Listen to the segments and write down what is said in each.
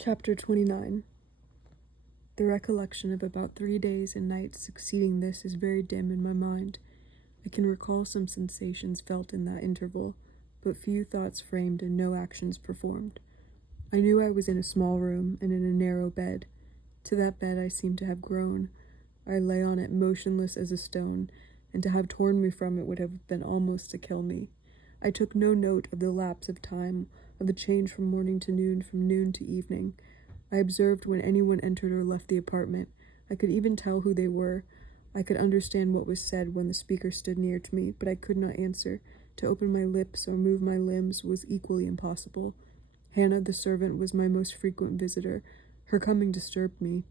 Chapter 29. The recollection of about 3 days and nights succeeding this is very dim in my mind. I can recall some sensations felt in that interval, but few thoughts framed and no actions performed. I knew I was in a small room and in a narrow bed. To that bed I seemed to have grown. I lay on it motionless as a stone, and to have torn me from it would have been almost to kill me. I took no note of the lapse of time, of the change from morning to noon, from noon to evening. I observed when anyone entered or left the apartment. I could even tell who they were. I could understand what was said when the speaker stood near to me, but I could not answer. To open my lips or move my limbs was equally impossible. Hannah, the servant, was my most frequent visitor. Her coming disturbed me.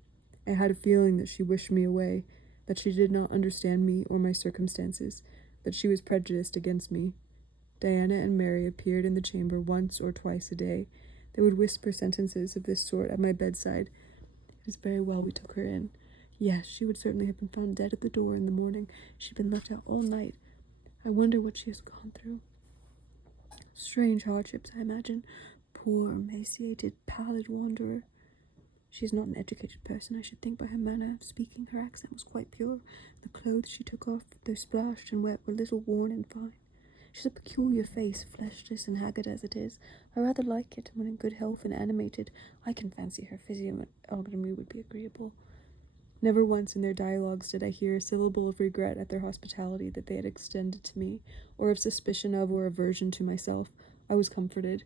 I had a feeling that she wished me away, that she did not understand me or my circumstances, that she was prejudiced against me. Diana and Mary appeared in the chamber once or twice a day. They would whisper sentences of this sort at my bedside. It is very well we took her in. Yes, she would certainly have been found dead at the door in the morning. She'd been left out all night. I wonder what she has gone through. Strange hardships, I imagine. Poor, emaciated, pallid wanderer. She is not an educated person, I should think, by her manner of speaking. Her accent was quite pure. The clothes she took off, though splashed and wet, were little worn and fine. She has a peculiar face, fleshless and haggard as it is. I rather like it, when in good health and animated. I can fancy her physiognomy would be agreeable. Never once in their dialogues did I hear a syllable of regret at their hospitality that they had extended to me, or of suspicion of or aversion to myself. I was comforted.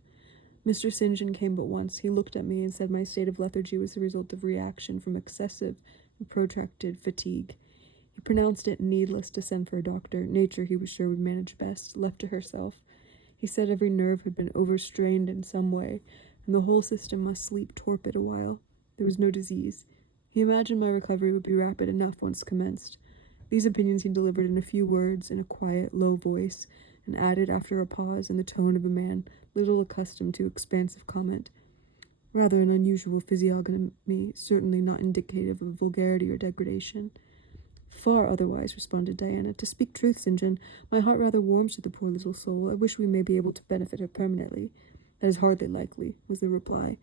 Mr. St. John came but once. He looked at me and said my state of lethargy was the result of reaction from excessive and protracted fatigue. He pronounced it needless to send for a doctor. Nature, he was sure, would manage best, left to herself. He said every nerve had been overstrained in some way, and the whole system must sleep torpid a while. There was no disease. He imagined my recovery would be rapid enough once commenced. These opinions he delivered in a few words, in a quiet, low voice, and added, after a pause, in the tone of a man little accustomed to expansive comment. Rather an unusual physiognomy, certainly not indicative of vulgarity or degradation. Far otherwise, responded Diana. To speak truth, St. John, my heart rather warms to the poor little soul. I wish we may be able to benefit her permanently. That is hardly likely, was the reply.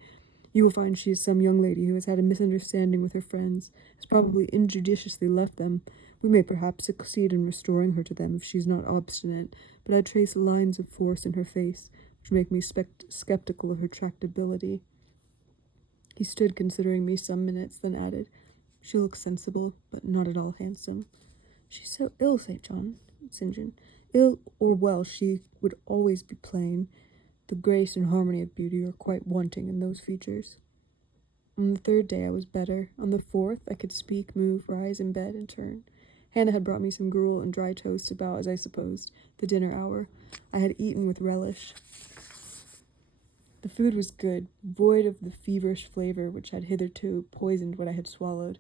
You will find she is some young lady who has had a misunderstanding with her friends, has probably injudiciously left them. We may perhaps succeed in restoring her to them if she is not obstinate, but I trace lines of force in her face, which make me skeptical of her tractability. He stood considering me some minutes, then added, She looks sensible, but not at all handsome. She's so ill, St. John. Ill or well, she would always be plain. The grace and harmony of beauty are quite wanting in those features. On the 3rd day I was better. On the 4th I could speak, move, rise in bed, and turn. Hannah had brought me some gruel and dry toast about, as I supposed, the dinner hour. I had eaten with relish. The food was good, void of the feverish flavor which had hitherto poisoned what I had swallowed.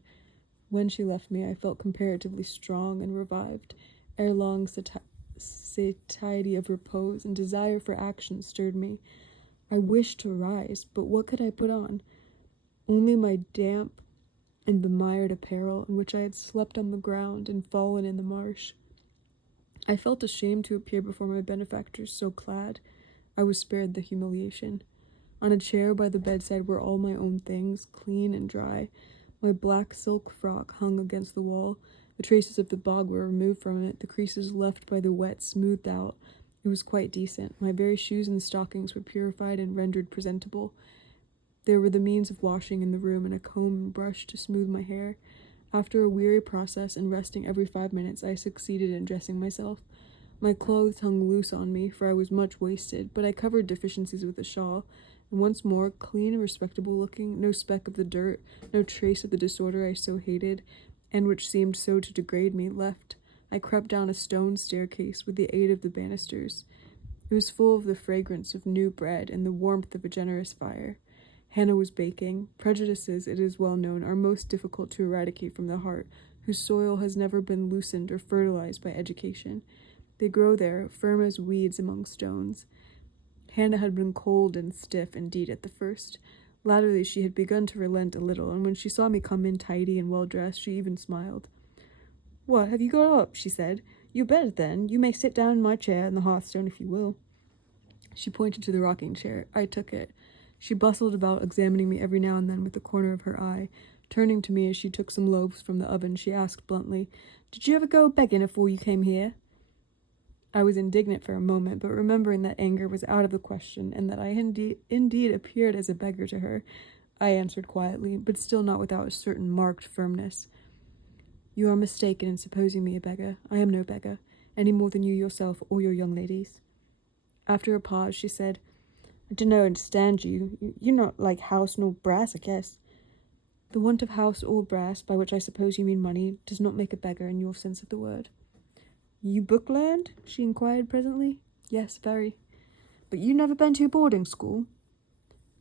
When she left me, I felt comparatively strong and revived. Ere long, satiety of repose and desire for action stirred me. I wished to rise, but what could I put on? Only my damp and bemired apparel, in which I had slept on the ground and fallen in the marsh. I felt ashamed to appear before my benefactors so clad. I was spared the humiliation. On a chair by the bedside were all my own things, clean and dry. My black silk frock hung against the wall. The traces of the bog were removed from it, the creases left by the wet smoothed out. It was quite decent. My very shoes and stockings were purified and rendered presentable. There were the means of washing in the room, and a comb and brush to smooth my hair. After a weary process and resting every 5 minutes, I succeeded in dressing myself. My clothes hung loose on me, for I was much wasted, but I covered deficiencies with a shawl, and once more, clean and respectable looking, no speck of the dirt, no trace of the disorder I so hated, and which seemed so to degrade me, left. I crept down a stone staircase with the aid of the banisters. It was full of the fragrance of new bread and the warmth of a generous fire. Hannah was baking. Prejudices, it is well known, are most difficult to eradicate from the heart, whose soil has never been loosened or fertilized by education. They grow there, firm as weeds among stones. Hannah had been cold and stiff, indeed, at the first. Latterly she had begun to relent a little, and when she saw me come in tidy and well-dressed, she even smiled. "What, have you got up?" she said. "You better, then. You may sit down in my chair in the hearthstone if you will." She pointed to the rocking chair. I took it. She bustled about, examining me every now and then with the corner of her eye. Turning to me as she took some loaves from the oven, she asked bluntly, "Did you ever go begging afore you came here?" I was indignant for a moment, but remembering that anger was out of the question and that I indeed appeared as a beggar to her, I answered quietly, but still not without a certain marked firmness. "You are mistaken in supposing me a beggar. I am no beggar, any more than you yourself or your young ladies." After a pause, she said, "I dunno understand you. You're not like house nor brass, I guess." "The want of house or brass, by which I suppose you mean money, does not make a beggar in your sense of the word." "You book learned?" she inquired presently. "Yes, very." "But you never been to a boarding school?"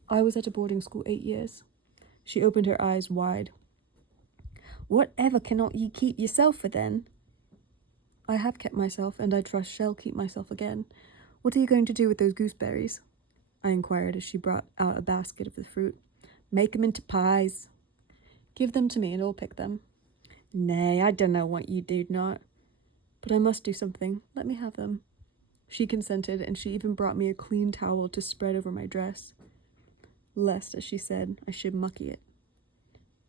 "I was at a boarding school 8 years." She opened her eyes wide. "Whatever cannot ye keep yourself for then?" "I have kept myself, and I trust shall keep myself again. What are you going to do with those gooseberries?" I inquired as she brought out a basket of the fruit. "Make 'em into pies." "Give them to me, and I'll pick them." "Nay, I dunno what you do not." "But I must do something. Let me have them." She consented, and she even brought me a clean towel to spread over my dress, lest, as she said, I should mucky it.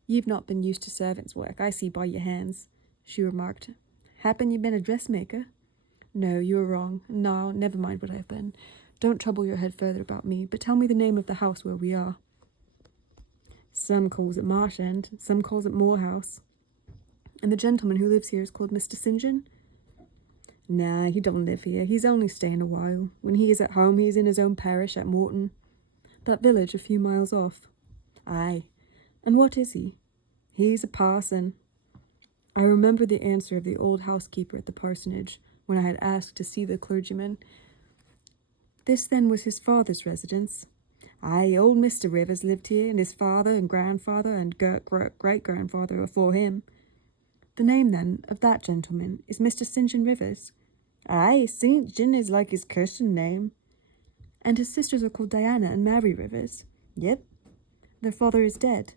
"You've not been used to servants' work, I see by your hands," she remarked. "Happen you've been a dressmaker?" "No, you are wrong. Now, never mind what I have been. Don't trouble your head further about me, but tell me the name of the house where we are." "Some calls it Marsh End, some calls it Moor House." "And the gentleman who lives here is called Mr. St. John?" "Nah, he don't live here. He's only staying a while. When he is at home, he is in his own parish at Morton." "That village a few miles off?" "Aye." "And what is he?" "He's a parson." I remembered the answer of the old housekeeper at the parsonage, when I had asked to see the clergyman. This then was his father's residence? "Aye, old Mr. Rivers lived here, and his father and grandfather and great-grandfather afore him." "The name, then, of that gentleman is Mr. St. John Rivers?" "Aye, St. John is like his Christian name." "And his sisters are called Diana and Mary Rivers?" "Yep." "Their father is dead?"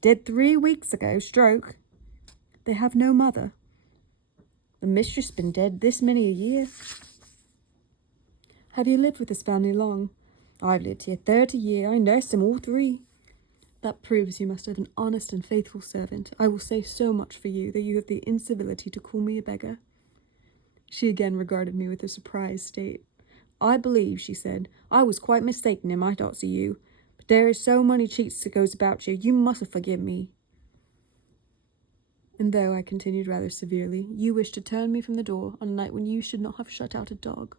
"Dead 3 weeks ago, stroke." "They have no mother?" "The mistress been dead this many a year." "Have you lived with this family long?" "I've lived here 30 year. I nursed them all 3. "That proves you must have an honest and faithful servant. I will say so much for you, that you have the incivility to call me a beggar." She again regarded me with a surprised state. "I believe," she said, "I was quite mistaken in my thoughts of you. But there is so many cheats that goes about you must forgive me." "And though," I continued rather severely, "you wish to turn me from the door on a night when you should not have shut out a dog."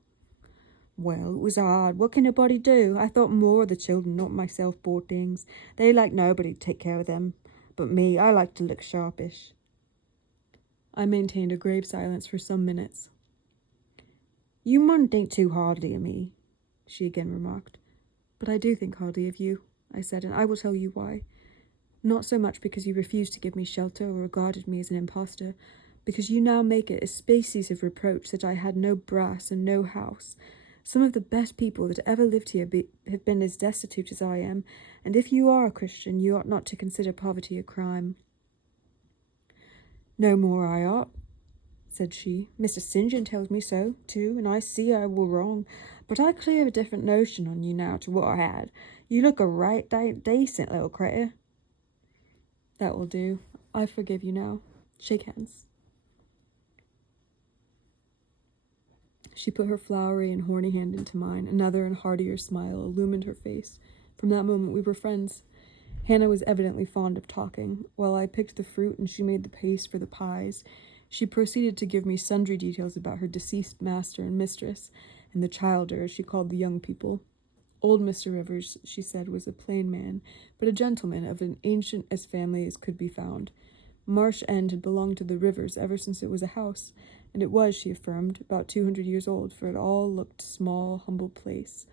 "Well, it was hard. What can a body do? I thought more of the children, not myself, poor things. They like nobody to take care of them. But me, I like to look sharpish." I maintained a grave silence for some minutes. "You mun think too hardly of me," she again remarked. "But I do think hardly of you," I said, "and I will tell you why. Not so much because you refused to give me shelter or regarded me as an impostor, because you now make it a species of reproach that I had no brass and no house. Some of the best people that ever lived here have been as destitute as I am, and if you are a Christian, you ought not to consider poverty a crime." "No more I ought," said she. "Mr. St. John tells me so, too, and I see I were wrong. But I clear have a different notion on you now to what I had. You look a right decent little cretur." "That will do. I forgive you now. Shake hands." She put her flowery and horny hand into mine. Another and heartier smile illumined her face. From that moment we were friends. Hannah was evidently fond of talking. While I picked the fruit and she made the paste for the pies, she proceeded to give me sundry details about her deceased master and mistress, and the childer, as she called the young people. Old Mr. Rivers, she said, was a plain man, but a gentleman of an ancient as family as could be found. Marsh End had belonged to the Rivers ever since it was a house, and it was, she affirmed, about 200 years old, for it all looked small, humble place,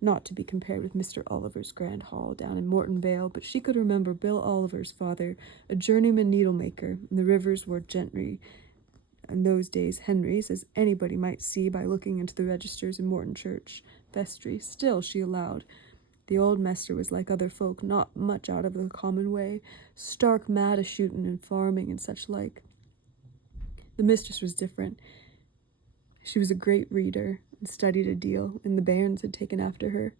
not to be compared with Mr. Oliver's grand hall down in Morton Vale, but she could remember Bill Oliver's father, a journeyman needlemaker, and the Rivers were gentry, in those days Henrys, as anybody might see by looking into the registers in Morton Church vestry. Still, she allowed, the old mester was like other folk, not much out of the common way, stark mad a shooting and farming and such like. The mistress was different. She was a great reader and studied a deal, and the bairns had taken after her.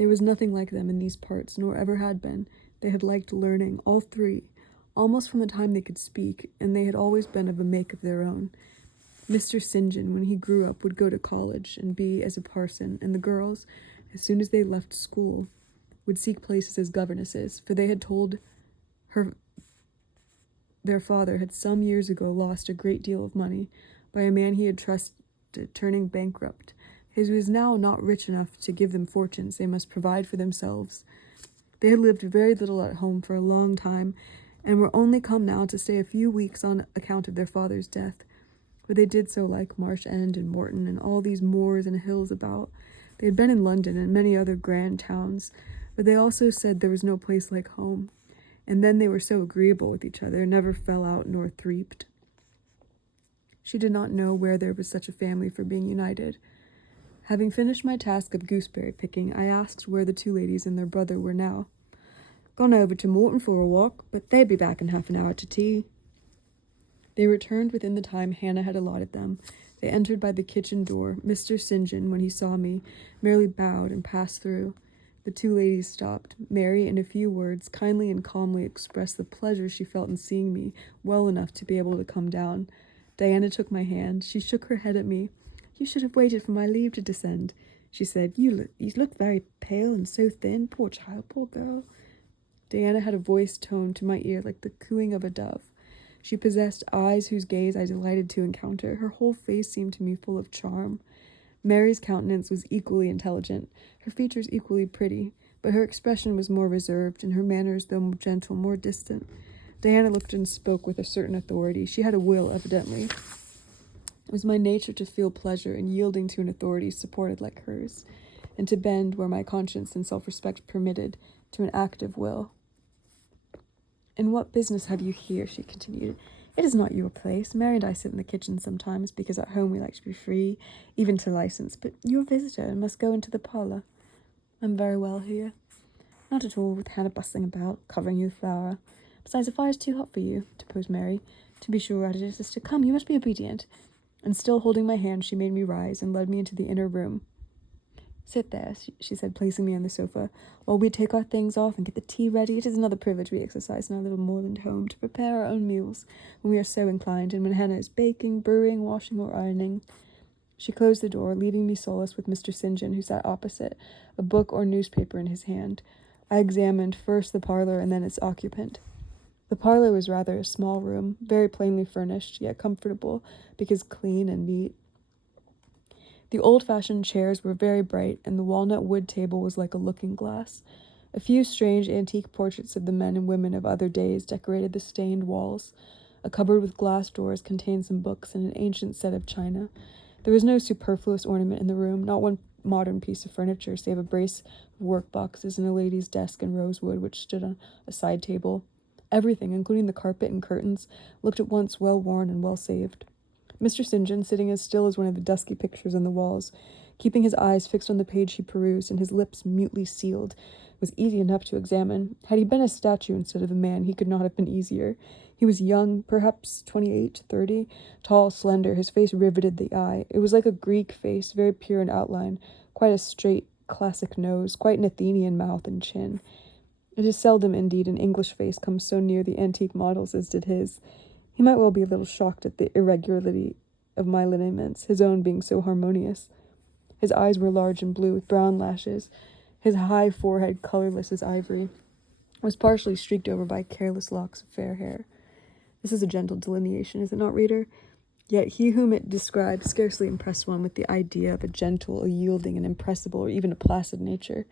There was nothing like them in these parts, nor ever had been. They had liked learning, all three, almost from the time they could speak, and they had always been of a make of their own. Mr. St. John, when he grew up, would go to college and be as a parson, and the girls, as soon as they left school, would seek places as governesses, for they had told her their father had some years ago lost a great deal of money by a man he had trusted turning bankrupt. His was now not rich enough to give them fortunes. They must provide for themselves. They had lived very little at home for a long time, and were only come now to stay a few weeks on account of their father's death. But they did so like Marsh End and Morton and all these moors and hills about. They had been in London and many other grand towns, but they also said there was no place like home. And then they were so agreeable with each other, never fell out nor threeped. She did not know where there was such a family for being united. Having finished my task of gooseberry picking, I asked where the two ladies and their brother were now. Gone over to Morton for a walk, but they'd be back in half an hour to tea. They returned within the time Hannah had allotted them. They entered by the kitchen door. Mr. St. John, when he saw me, merely bowed and passed through. The two ladies stopped. Mary, in a few words, kindly and calmly expressed the pleasure she felt in seeing me well enough to be able to come down. Diana took my hand. She shook her head at me. You should have waited for my leave to descend, she said. You look very pale and so thin. Poor child, poor girl. Diana had a voice toned to my ear like the cooing of a dove. She possessed eyes whose gaze I delighted to encounter. Her whole face seemed to me full of charm. Mary's countenance was equally intelligent, her features equally pretty, but her expression was more reserved, and her manners, though gentle, more distant. Diana looked and spoke with a certain authority. She had a will, evidently. It was my nature to feel pleasure in yielding to an authority supported like hers, and to bend, where my conscience and self-respect permitted, to an active will. "And what business have you here?" she continued. "It is not your place. Mary and I sit in the kitchen sometimes, because at home we like to be free, even to license, but you're a visitor and must go into the parlour." "I'm very well here." "Not at all, with Hannah bustling about, covering you with flour. Besides, the fire's too hot for you," interposed Mary. "To be sure," added her sister. "Come, you must be obedient." And still holding my hand, she made me rise and led me into the inner room. "Sit there," she said, placing me on the sofa, "while we take our things off and get the tea ready. It is another privilege we exercise in our little moorland home, to prepare our own meals when we are so inclined, and when Hannah is baking, brewing, washing, or ironing." She closed the door, leaving me solace with Mr. St. John, who sat opposite, a book or newspaper in his hand. I examined first the parlour and then its occupant. The parlour was rather a small room, very plainly furnished, yet comfortable, because clean and neat. The old-fashioned chairs were very bright, and the walnut wood table was like a looking-glass. A few strange antique portraits of the men and women of other days decorated the stained walls. A cupboard with glass doors contained some books and an ancient set of china. There was no superfluous ornament in the room, not one modern piece of furniture, save a brace of work-boxes and a lady's desk in rosewood which stood on a side table. Everything, including the carpet and curtains, looked at once well-worn and well-saved. Mr. St. John, sitting as still as one of the dusky pictures on the walls, keeping his eyes fixed on the page he perused and his lips mutely sealed, was easy enough to examine. Had he been a statue instead of a man, he could not have been easier. He was young, perhaps 28 to 30, tall, slender, his face riveted the eye. It was like a Greek face, very pure in outline, quite a straight, classic nose, quite an Athenian mouth and chin. It is seldom, indeed, an English face comes so near the antique models as did his. He might well be a little shocked at the irregularity of my lineaments, his own being so harmonious. His eyes were large and blue, with brown lashes. His high forehead, colourless as ivory, was partially streaked over by careless locks of fair hair. This is a gentle delineation, is it not, reader? Yet he whom it described scarcely impressed one with the idea of a gentle, a yielding, an impressible, or even a placid nature.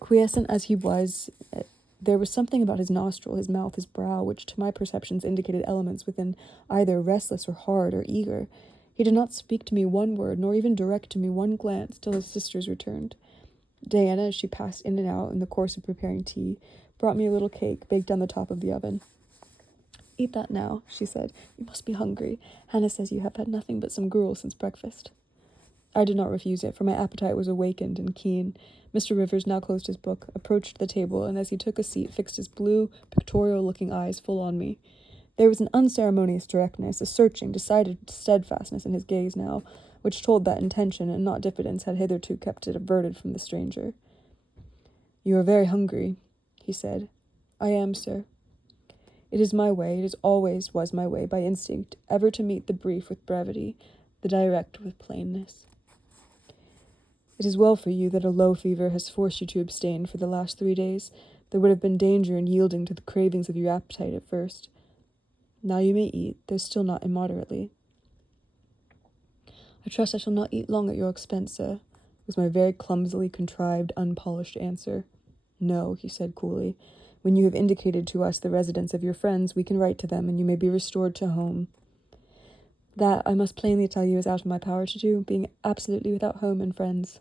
Quiescent as he was, there was something about his nostril, his mouth, his brow, which to my perceptions indicated elements within either restless or hard or eager. He did not speak to me one word, nor even direct to me one glance, till his sisters returned. Diana, as she passed in and out in the course of preparing tea, brought me a little cake baked on the top of the oven. "Eat that now," she said. "You must be hungry. Hannah says you have had nothing but some gruel since breakfast." I did not refuse it, for my appetite was awakened and keen. Mr. Rivers now closed his book, approached the table, and as he took a seat, fixed his blue, pictorial-looking eyes full on me. There was an unceremonious directness, a searching, decided steadfastness in his gaze now, which told that intention and not diffidence had hitherto kept it averted from the stranger. "You are very hungry," he said. "I am, sir. It is my way, it is always was my way, by instinct, ever to meet the brief with brevity, the direct with plainness. It is well for you that a low fever has forced you to abstain for the last 3 days. There would have been danger in yielding to the cravings of your appetite at first. Now you may eat, though still not immoderately." "I trust I shall not eat long at your expense, sir," was my very clumsily contrived, unpolished answer. "No," he said coolly. "When you have indicated to us the residence of your friends, we can write to them, and you may be restored to home." That, I must plainly tell you, is out of my power to do, being absolutely without home and friends.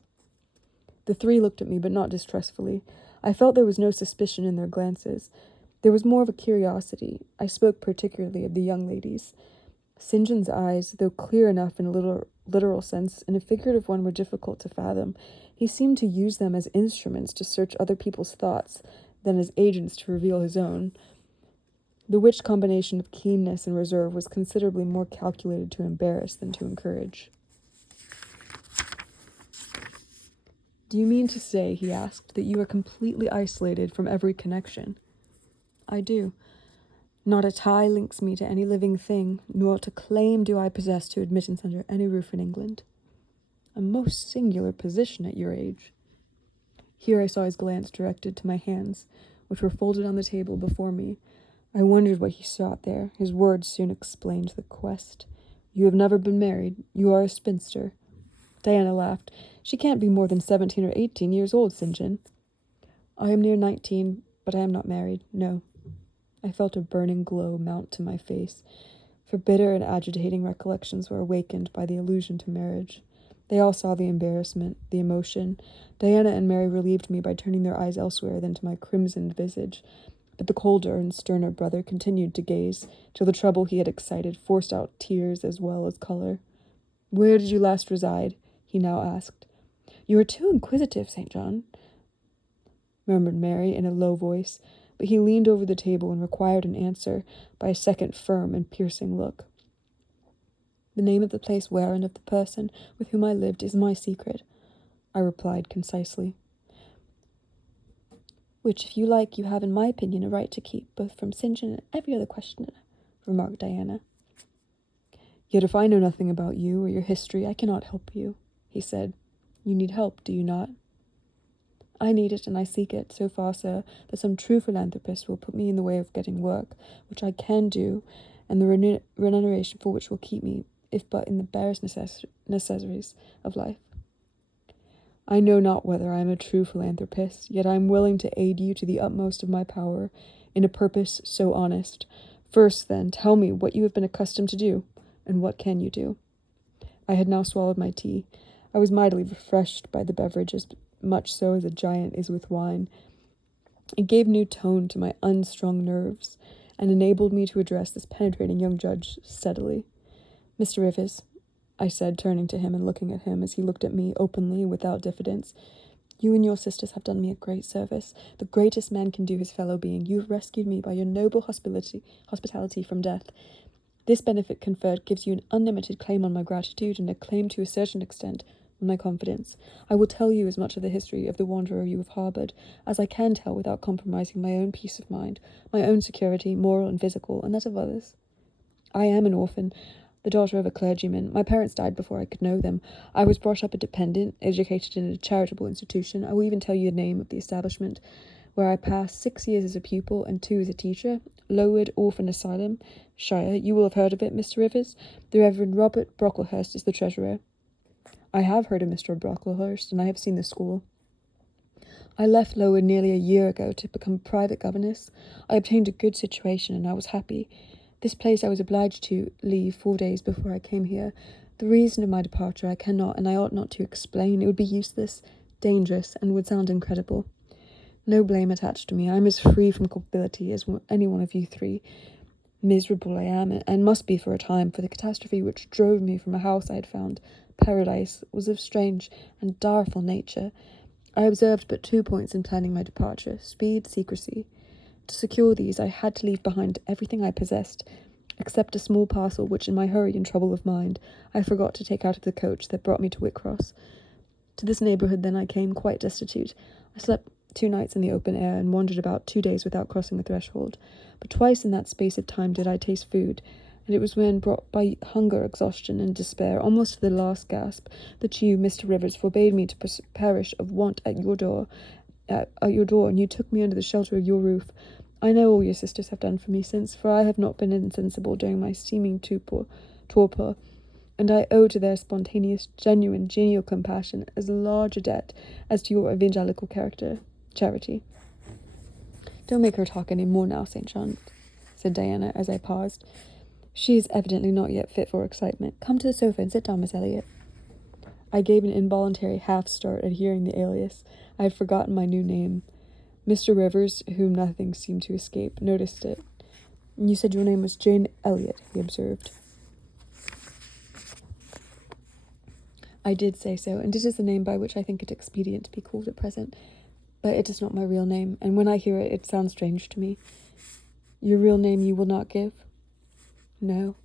The three looked at me, but not distrustfully. I felt there was no suspicion in their glances. There was more of a curiosity. I spoke particularly of the young ladies. St. John's eyes, though clear enough in a literal sense, in a figurative one were difficult to fathom. He seemed to use them as instruments to search other people's thoughts than as agents to reveal his own, the which combination of keenness and reserve was considerably more calculated to embarrass than to encourage. "Do you mean to say," he asked, "that you are completely isolated from every connection?" "I do. Not a tie links me to any living thing, nor a claim do I possess to admittance under any roof in England." "A most singular position at your age." Here I saw his glance directed to my hands, which were folded on the table before me. I wondered what he sought there. His words soon explained the quest. "You have never been married. You are a spinster." Diana laughed. "She can't be more than 17 or 18 years old, St. John." "I am near 19, but I am not married, no." I felt a burning glow mount to my face, for bitter and agitating recollections were awakened by the allusion to marriage. They all saw the embarrassment, the emotion. Diana and Mary relieved me by turning their eyes elsewhere than to my crimsoned visage, but the colder and sterner brother continued to gaze, till the trouble he had excited forced out tears as well as color. "Where did you last reside?" he now asked. "You are too inquisitive, St. John," murmured Mary in a low voice, but he leaned over the table and required an answer by a second firm and piercing look. "The name of the place where and of the person with whom I lived is my secret," I replied concisely. "Which, if you like, you have, in my opinion, a right to keep, both from St. John and every other questioner," remarked Diana. "Yet if I know nothing about you or your history, I cannot help you," he said. "You need help, do you not?" "I need it, and I seek it, so far, sir, that some true philanthropist will put me in the way of getting work, which I can do, and the remuneration for which will keep me, if but in the barest necessaries of life. I know not whether I am a true philanthropist, yet I am willing to aid you to the utmost of my power, in a purpose so honest. First, then, tell me what you have been accustomed to do, and what can you do?" I had now swallowed my tea. I was mightily refreshed by the beverage, as much so as a giant is with wine. It gave new tone to my unstrung nerves, and enabled me to address this penetrating young judge steadily. "Mr. Rivers," I said, turning to him and looking at him as he looked at me, openly and without diffidence, "you and your sisters have done me a great service, the greatest man can do his fellow being. You have rescued me by your noble hospitality from death. This benefit conferred gives you an unlimited claim on my gratitude, and a claim to a certain extent on my confidence. I will tell you as much of the history of the wanderer you have harboured as I can tell without compromising my own peace of mind, my own security, moral and physical, and that of others. I am an orphan, the daughter of a clergyman. My parents died before I could know them. I was brought up a dependent, educated in a charitable institution. I will even tell you the name of the establishment, where I passed 6 years as a pupil and 2 as a teacher. Lowood Orphan Asylum, Shire. You will have heard of it, Mr. Rivers. The Reverend Robert Brocklehurst is the treasurer." "I have heard of Mr. Brocklehurst, and I have seen the school." "I left Lowood nearly a year ago to become a private governess. I obtained a good situation, and I was happy. This place I was obliged to leave 4 days before I came here. The reason of my departure I cannot, and I ought not to explain. It would be useless, dangerous, and would sound incredible. No blame attached to me. I am as free from culpability as any one of you three. Miserable I am, and must be for a time, for the catastrophe which drove me from a house I had found paradise was of strange and direful nature. I observed but 2 points in planning my departure: speed, secrecy. To secure these, I had to leave behind everything I possessed. except a small parcel which, in my hurry and trouble of mind, I forgot to take out of the coach that brought me to Whitcross. To this neighbourhood then I came, quite destitute. I slept 2 nights in the open air, and wandered about 2 days without crossing the threshold. But twice in that space of time did I taste food, and it was when, brought by hunger, exhaustion, and despair, almost to the last gasp, that you, Mr. Rivers, forbade me to perish of want at your door, and you took me under the shelter of your roof. I know all your sisters have done for me since, for I have not been insensible during my seeming torpor, and I owe to their spontaneous, genuine, genial compassion as large a debt as to your evangelical charity. Don't make her talk any more now, St. John, said Diana, as I paused. She is evidently not yet fit for excitement. Come to the sofa and sit down, Miss Elliot. I gave an involuntary half-start at hearing the alias. I had forgotten my new name. Mr. Rivers, whom nothing seemed to escape, noticed it. You said your name was Jane Elliot, he observed. I did say so, and it is the name by which I think it expedient to be called at present. But it is not my real name, and when I hear it, it sounds strange to me. Your real name you will not give? No.